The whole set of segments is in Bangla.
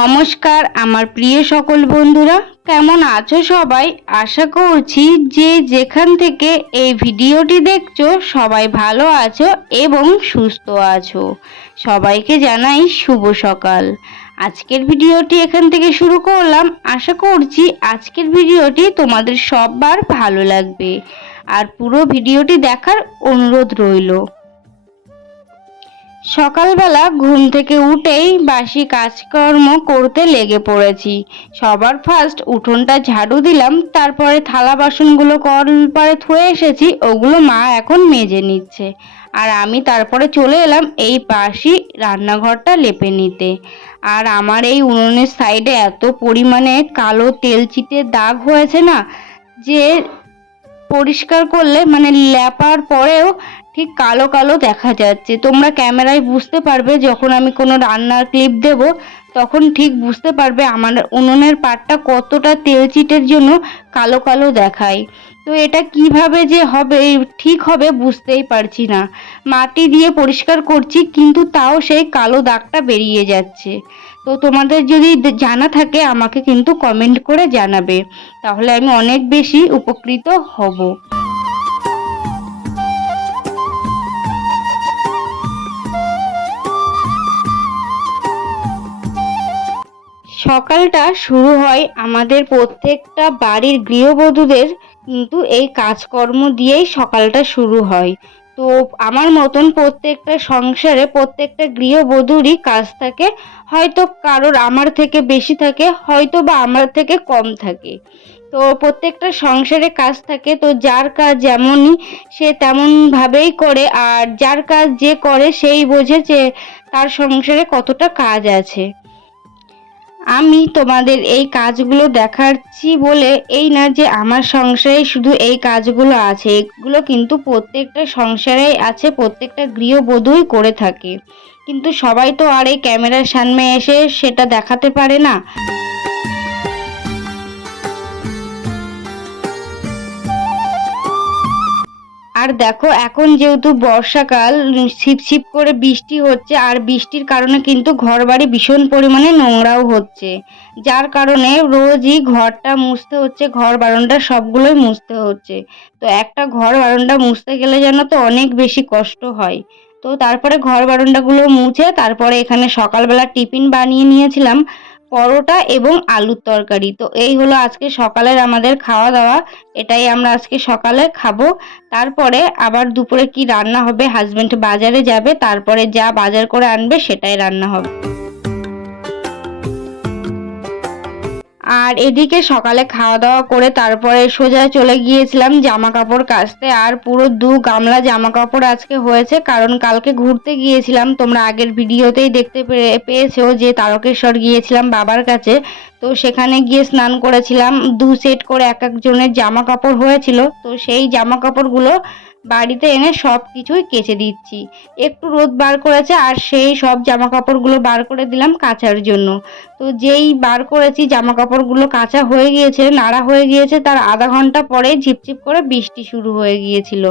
নমস্কার, আমার প্রিয় সকল বন্ধুরা। কেমন আছো সবাই? আশা করছি যে যেখান থেকে এই ভিডিওটি দেখছ, সবাই ভালো আছো এবং সুস্থ আছো। সবাইকে জানাই শুভ সকাল। আজকের ভিডিওটি এখান থেকে শুরু করলাম। আশা করছি আজকের ভিডিওটি তোমাদের সববার ভালো লাগবে। আর পুরো ভিডিওটি দেখার অনুরোধ রইল। সকালবেলা ঘুম থেকে উঠেই বাসি কাজকর্ম করতে লেগে পড়েছি। সবার ফার্স্ট উঠোনটা ঝাড়ু দিলাম, তারপরে থালা বাসনগুলো কল পারে থুয়ে এসেছি, ওগুলো মা এখন মেজে নিচ্ছে। আর আমি তারপরে চলে এলাম এই পাশি রান্নাঘরটা লেপে নিতে। আর আমার এই উনুনের সাইডে এত পরিমাণে কালো তেল চিটে দাগ হয়েছে না, যে পরিষ্কার করলে মানে লেপার পরেও ঠিক কালো কালো দেখা যাচ্ছে। তোমরা ক্যামেরায় বুঝতে পারবে যখন আমি কোনো রান্নার ক্লিপ দেব, তখন ঠিক বুঝতে পারবে আমার উনুনের পাটটা কতটা তেল চিটের জন্য কালো কালো দেখায়। তো এটা কীভাবে যে হবে, ঠিক হবে বুঝতেই পারছি না। মাটি দিয়ে পরিষ্কার করছি, কিন্তু তাও সেই কালো দাগটা বেরিয়ে যাচ্ছে। তো তোমাদের যদি জানা থাকে, আমাকে কিন্তু কমেন্ট করে জানাবে। তাহলে আমি অনেক বেশি উপকৃত হব। সকালটা শুরু হয় আমাদের প্রত্যেকটা বাড়ির গৃহবধূদের কিন্তু এই কাজকর্ম দিয়েই সকালটা শুরু হয়। তো আমার মতন প্রত্যেকটা সংসারে প্রত্যেকটা গৃহবধূরই কাজ থাকে, হয়তো কারোর আমার থেকে বেশি থাকে, হয়তো বা আমার থেকে কম থাকে। তো প্রত্যেকটা সংসারে কাজ থাকে, তো যার কাজ যেমনই সে তেমনভাবেই করে, আর যার কাজ যে করে সেই বোঝে যে তার সংসারে কতটা কাজ আছে। আমি তোমাদের এই কাজগুলো দেখাচ্ছি বলে এই না যে আমার সংসারে শুধু এই কাজগুলো আছে, এগুলো কিন্তু প্রত্যেকটা সংসারেই আছে, প্রত্যেকটা গৃহবধূই করে থাকে। কিন্তু সবাই তো আর এই ক্যামেরার সামনে এসে সেটা দেখাতে পারে না। আর দেখো, এখন যেহেতু বর্ষাকাল ছিপ ছিপ করে বৃষ্টি হচ্ছে, আর বৃষ্টির কারণে কিন্তু ঘর বাড়ি ভীষণ পরিমাণে নোংরাও হচ্ছে। যার কারণে রোজই ঘরটা মুছতে হচ্ছে, ঘর বারান্দা সবগুলোই মুছতে হচ্ছে। তো একটা ঘর বারান্দা মুছতে গেলে যেন তো অনেক বেশি কষ্ট হয়। তো তারপরে ঘর বারান্দাগুলো মুছে, তারপরে এখানে সকালবেলা টিফিন বানিয়ে নিয়েছিলাম। পরোটা এবং আলুর তরকারি। তো এই হলো আজকে সকালের আমাদের খাওয়া দাওয়া এটাই আমরা আজকে সকালে খাব। তারপরে আবার দুপুরে কি রান্না হবে হাজব্যান্ড বাজারে যাবে, তারপরে যা বাজার করে আনবে সেটাই রান্না হবে। আর এদিকে সকালে খাওয়া দাওয়া করে তারপরে সোজা চলে গিয়েছিলাম জামা কাপড় কাচতে। আর পুরো দু গামলা জামা কাপড় আজকে হয়েছে, কারণ কালকে ঘুরতে গিয়েছিলাম। তোমরা আগের ভিডিওতেই দেখতে পেয়েছ যে তারকেশ্বর গিয়েছিলাম বাবার কাছে। তো সেখানে গিয়ে স্নান করেছিলাম। দু সেট করে এক একজনের জামা কাপড় হয়েছিল। তো সেই জামা কাপড়গুলো বাড়িতে এনে সব কিছুই কেচে দিচ্ছি। একটু রোদ বার করেছে আর সেই সব জামা কাপড়গুলো বার করে দিলাম কাচার জন্য। তো যেই বার করেছি জামা কাপড়গুলো কাঁচা হয়ে গিয়েছে, নাড়া হয়ে গিয়েছে, তার আধা ঘণ্টা পরে ঝিপঝিপ করে বৃষ্টি শুরু হয়ে গিয়েছিল।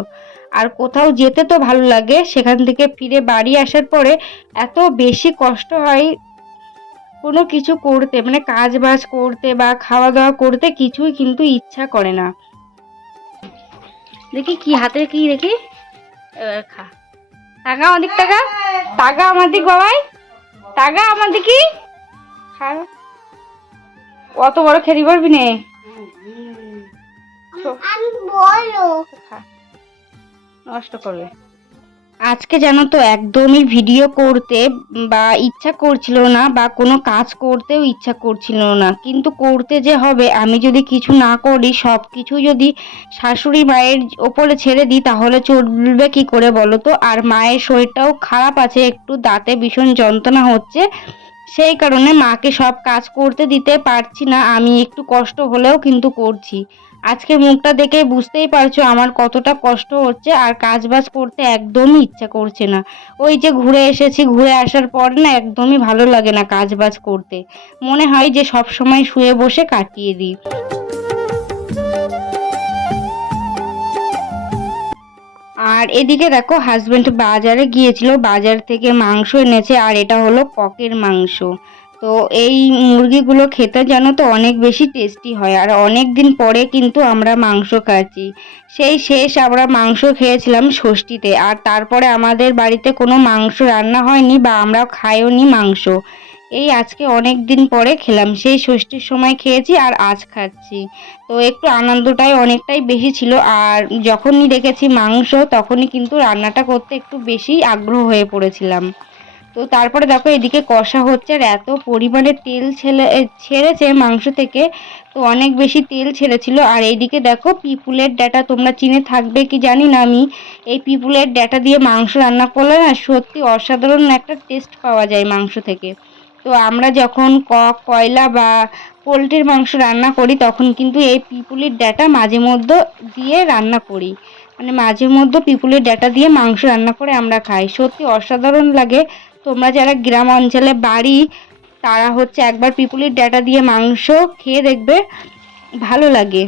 আর কোথাও যেতে তো ভালো লাগে, সেখান থেকে ফিরে বাড়ি আসার পরে এত বেশি কষ্ট হয় কোনো কিছু করতে মানে কাজ বাজ করতে বা খাওয়া দাওয়া করতে কিছুই কিন্তু ইচ্ছা করে না। দেখি কি হাতে কি দেখি? এবার খা। টাকা আমার দিক টাকা? টাকা আমার দিক বাবাই। টাকা আমার দিকে খা। অত বড় খেতে পারবি নে। নষ্ট করবে আজকে জানো তো একদমই ভিডিও করতে বা ইচ্ছা করছিল না বা কোনো কাজ করতেও ইচ্ছা করছিল না। কিন্তু করতে যে হবে, আমি যদি কিছু না করি সব কিছু যদি শাশুড়ি মায়ের ওপরে ছেড়ে দিই, তাহলে চলবে কি করে বলো তো? আর মায়ের শরীরটাও খারাপ আছে, একটু দাঁতে ভীষণ যন্ত্রণা হচ্ছে। সেই কারণে মাকে সব কাজ করতে দিতে পারছি না। আমি একটু কষ্ট হলেও কিন্তু করছি। আজকে মুখটা দেখে বুঝতেই পারছ আমার কতটা কষ্ট হচ্ছে আর কাজ বাজ করতে একদমই ইচ্ছা করছে না। ওই যে ঘুরে এসেছি, ঘুরে আসার পর না একদমই ভালো লাগে না কাজ বাজ করতে। মনে হয় যে সব সময় শুয়ে বসে কাটিয়ে দিই। আর এদিকে দেখো হাজবেন্ড বাজারে গিয়েছিল, বাজার থেকে মাংস এনেছে আর এটা হলো ককের মাংস। তো এই মুরগিগুলো খেতে জানো তো অনেক বেশি টেস্টি হয়। আর অনেক দিন পরে কিন্তু আমরা মাংস খাচ্ছি। সেই শেষ আমরা মাংস খেয়েছিলাম ষষ্ঠীতে। আর তারপরে আমাদের বাড়িতে কোনো মাংস রান্না হয়নি বা আমরা খাইও নি মাংস। এই আজকে অনেক দিন পরে খেলাম। সেই ষষ্ঠীর সময় খেয়েছি আর আজ খাচ্ছি। তো একটু আনন্দটাই অনেকটাই বেশি ছিল। আর যখনই দেখেছি মাংস, তখনই কিন্তু রান্নাটা করতে একটু বেশি আগ্রহ হয়ে পড়েছিলাম। তো তারপরে দেখো এদিকে কষা হচ্ছে আর এত পরিমাণে তেল ছেলে ছেড়েছে মাংস থেকে, তো অনেক বেশি তেল ছেড়েছিল। আর এইদিকে দেখো পিপুলের ডাটা, তোমরা চিনে থাকবে কি জানি না আমি। এই পিপুলের ডাটা দিয়ে মাংস রান্না করলে না সত্যি অসাধারণ একটা টেস্ট পাওয়া যায় মাংস থেকে। তো আমরা যখন কক, কয়লা বা পোলট্রির মাংস রান্না করি, তখন কিন্তু এই পিপুলির ডাটা মাঝে মধ্যে দিয়ে রান্না করি। মানে মাঝে মধ্যে পিপুলের ডাটা দিয়ে মাংস রান্না করে আমরা খাই। সত্যি অসাধারণ লাগে তোমরা যারা গ্রাম অঞ্চলে বাড়ি, তারা হচ্ছে একবার পিপুলির ডাটা দিয়ে মাংস খেয়ে দেখবে, ভালো লাগে।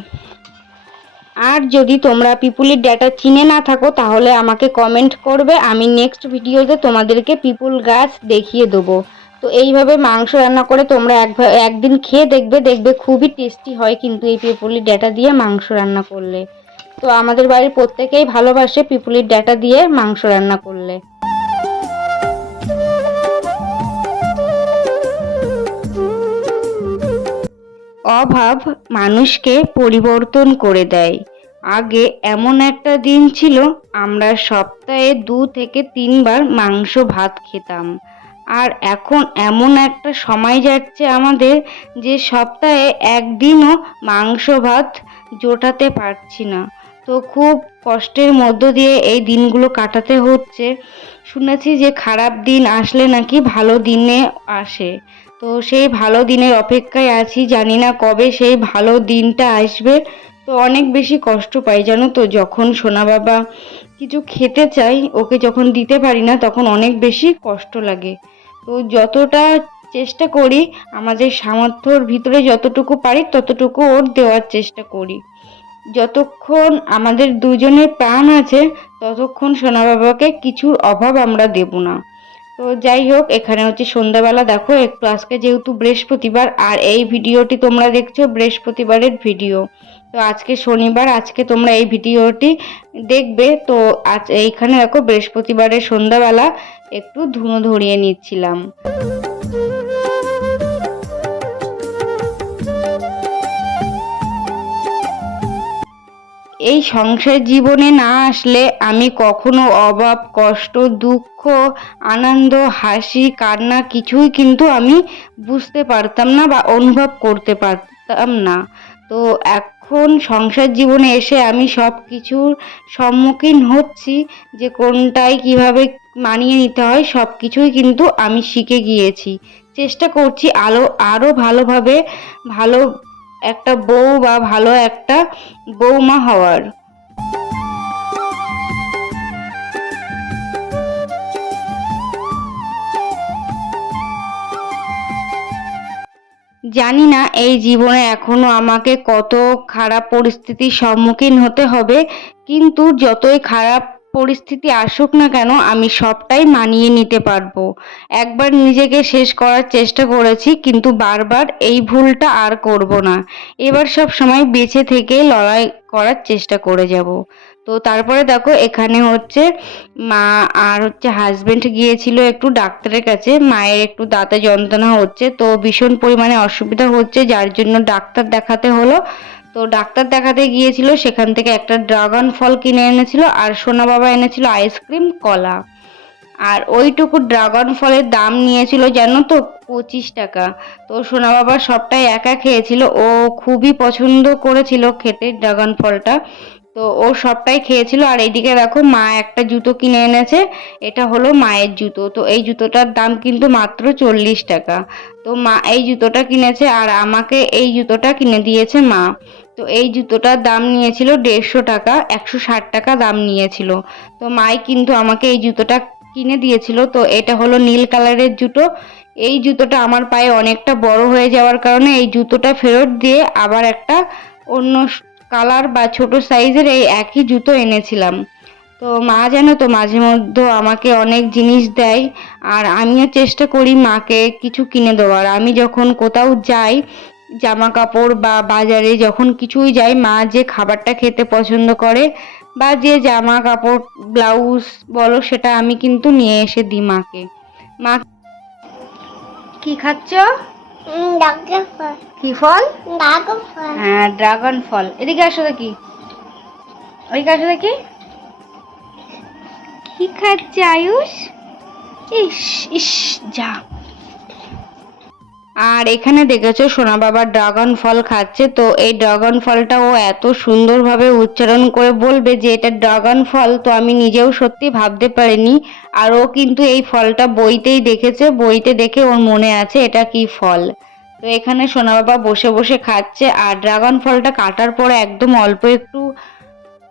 আর যদি তোমরা পিপুলির ডাটা চিনে না থাকো, তাহলে আমাকে কমেন্ট করবে, আমি নেক্সট ভিডিওতে তোমাদেরকে পিপুল গাছ দেখিয়ে দেবো। তো এইভাবে মাংস রান্না করে তোমরা এক একদিন খেয়ে দেখবে দেখবে খুবই টেস্টি হয় কিন্তু এই পিপুলির ডাটা দিয়ে মাংস রান্না করলে। তো আমাদের বাড়ির প্রত্যেকেই ভালোবাসে পিপুলির ডাটা দিয়ে মাংস রান্না করলে। অভাব মানুষকে পরিবর্তন করে দেয়। আগে এমন একটা দিন ছিল, আমরা সপ্তাহে দু থেকে তিনবার মাংস ভাত খেতাম। আর এখন এমন একটা সময় যাচ্ছে আমাদের যে সপ্তাহে একদিনও মাংস ভাত জোটাতে পারছি না। তো খুব কষ্টের মধ্য দিয়ে এই দিনগুলো কাটাতে হচ্ছে। শুনেছি যে খারাপ দিন আসলে নাকি ভালো দিনে আসে। তো সেই ভালো দিনের অপেক্ষায় আছি, জানি না কবে সেই ভালো দিনটা আসবে। তো অনেক বেশি কষ্ট পাই, জানো তো, যখন সোনা বাবা কিছু খেতে চাই, ওকে যখন দিতে পারি না, তখন অনেক বেশি কষ্ট লাগে। তো যতটা চেষ্টা করি, আমাদের সামর্থ্যর ভিতরে যতটুকু পারি, ততটুকু ওর দেওয়ার চেষ্টা করি। যতক্ষণ আমাদের দুজনের প্রাণ আছে, ততক্ষণ সোনা বাবাকে কিছুর অভাব আমরা দেব না। তো যাই হোক, এখানে হচ্ছে সন্ধ্যাবেলা। দেখো, একটু আজকে যেহেতু বৃহস্পতিবার, আর এই ভিডিওটি তোমরা দেখছ বৃহস্পতিবারের ভিডিও। তো আজকে শনিবার, আজকে তোমরা এই ভিডিওটি দেখবে। তো আজ এইখানে দেখো বৃহস্পতিবারের সন্ধ্যাবেলা একটু ধুনো ধরিয়ে নিচ্ছিলাম। এই সংসার জীবনে না আসলে আমি কখনো অভাব, কষ্ট, দুঃখ, আনন্দ, হাসি, কান্না কিছুই কিন্তু আমি বুঝতে পারতাম না বা অনুভব করতে পারতাম না। তো এখন সংসার জীবনে এসে আমি সব কিছুর সম্মুখীন হচ্ছি যে কোনটায় কীভাবে মানিয়ে নিতে হয় সব কিছুই কিন্তু আমি শিখে গিয়েছি। চেষ্টা করছি আলো আরও ভালোভাবে, ভালো একটা বউ বা ভালো একটা বৌমা হওয়ার। জানি না এই জীবনে এখনও আমাকে কত খারাপ পরিস্থিতির সম্মুখীন হতে হবে, কিন্তু যতই খারাপ পরিস্থিতি আসুক না কেন, আমি সবটাই মানিয়ে নিতে পারব। একবার নিজেকে শেষ করার চেষ্টা করেছি, কিন্তু বারবার এই ভুলটা আর করব না। এবার সব সময় বেঁচে থেকে লড়াই করার চেষ্টা করে যাব। তো তারপরে দেখো, এখানে হচ্ছে মা আর হচ্ছে হাজবেন্ড গিয়েছিল একটু ডাক্তারের কাছে, মায়ের একটু দাঁতে যন্ত্রণা হচ্ছে, তো ভীষণ পরিমাণে অসুবিধা হচ্ছে, যার জন্য ডাক্তার দেখাতে হলো। তো ডাক্তার দেখাতে গিয়েছিল, সেখান থেকে একটা ড্রাগন ফল কিনে এনেছিল আর সোনা বাবা এনেছিল আইসক্রিম কলা। আর ওইটুকু ড্রাগন ফলের দাম নিয়েছিল যেন তো পঁচিশ টাকা। তো সোনা বাবা সবটাই একা খেয়েছিল। ও খুবই পছন্দ করেছিল খেতে ড্রাগন ফলটা। তো ও সবটাই খেয়েছিল। আর এইদিকে দেখো মা একটা জুতো কিনে এনেছে। এটা হলো মায়ের জুতো। তো এই জুতোটার দাম কিন্তু মাত্র চল্লিশ টাকা। তো মা এই জুতোটা কিনেছে আর আমাকে এই জুতোটা কিনে দিয়েছে মা। তো এই জুতোটার দাম নিয়েছিল দেড়শো টাকা, একশো ষাট টাকা দাম নিয়েছিল। তো মাই কিন্তু আমাকে এই জুতোটা কিনে দিয়েছিল। তো এটা হলো নীল কালারের জুতো। এই জুতোটা আমার পায়ে অনেকটা বড় হয়ে যাওয়ার কারণে এই জুতোটা ফেরত দিয়ে আবার একটা অন্য কালার বা ছোট সাইজের এই একই জুতো এনেছিলাম। তো মা যেন তো, মাঝে মধ্যে আমাকে অনেক জিনিস দেয়, আর আমিও চেষ্টা করি মাকে কিছু কিনে দেওয়ার। আমি যখন কোথাও যাই জামা কাপড় বা বাজারে যখন কিছুই যাই, মা যে খাবারটা খেতে পছন্দ করে বা যে জামা কাপড় ব্লাউজ বলো, সেটা আমি কিন্তু নিয়ে এসে দিই মাকে। মা, কি খাচ্ছ? কি ফল? ড্রাগন ফল। হ্যাঁ ড্রাগন ফল। এদিকে আসো দেখি। ওইদিকে আসো দেখি। কি খাচ্ছে আয়ুষ? ইস ইস যা। আর এখানে দেখেছ সোনা বাবা ড্রাগন ফল খাচ্ছে তো এই ড্রাগন ফলটা ও এত সুন্দরভাবে উচ্চারণ করে বলবে যে এটা ড্রাগন ফল তো আমি নিজেও সত্যি ভাবতে পারিনি। আর ও কিন্তু এই ফলটা বইতেই দেখেছে বইতে দেখে ওর মনে আছে এটা কি ফল। তো এখানে সোনা বাবা বসে বসে খাচ্ছে আর ড্রাগন ফলটা কাটার পরে একদম অল্প একটু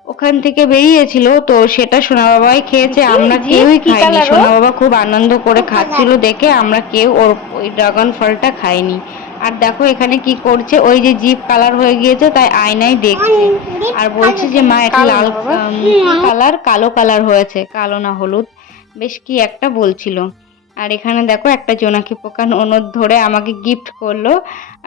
ওখান থেকে বেরিয়েছিল তো সেটা সোনা বাবাই খেয়েছে। আমরা কেউই খাইনি। সোনা বাবা খুব আনন্দ করে খাচ্ছিল দেখে আমরা কেউ ওর ওই ড্রাগন ফলটা খাইনি। আর দেখো এখানে কি করছে ওই যে জিপ কালার হয়ে গিয়েছে তাই আয়নায় দেখছে। আর বলছে যে মা এটা কালো লাল কালার কালো কালার হয়েছে কালো না হলুদ। বেশ কি একটা বলছিল। আর এখানে দেখো একটা জোনাকি পোকা ননদ ধরে আমাকে গিফট করল।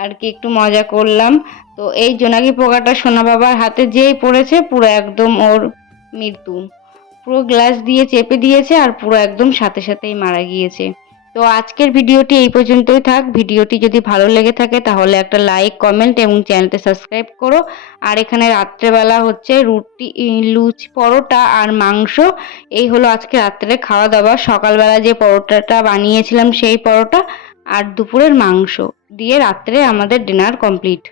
আর কি একটু মজা করলাম। তো এই জোনাকি পোকাটা সোনা বাবার হাতে যেই পড়েছে, পুরো একদম ওর মৃত্যু। পুরো গ্লাস দিয়ে চেপে দিয়েছে আর পুরো একদম সাথে সাথেই মারা গিয়েছে। তো আজকের ভিডিওটি এই পর্যন্তই থাক। ভিডিওটি যদি ভালো লেগে থাকে তাহলে একটা লাইক, কমেন্ট এবং চ্যানেলটা সাবস্ক্রাইব করো। আর এখানে রাত্রেবেলা হচ্ছে রুটি লুচ, পরোটা আর মাংস। এই হলো আজকে রাত্রে খাওয়া দাওয়া সকালবেলা যে পরোটাটা বানিয়েছিলাম সেই পরোটা আর দুপুরের মাংস দিয়ে রাত্রে আমাদের ডিনার কমপ্লিট।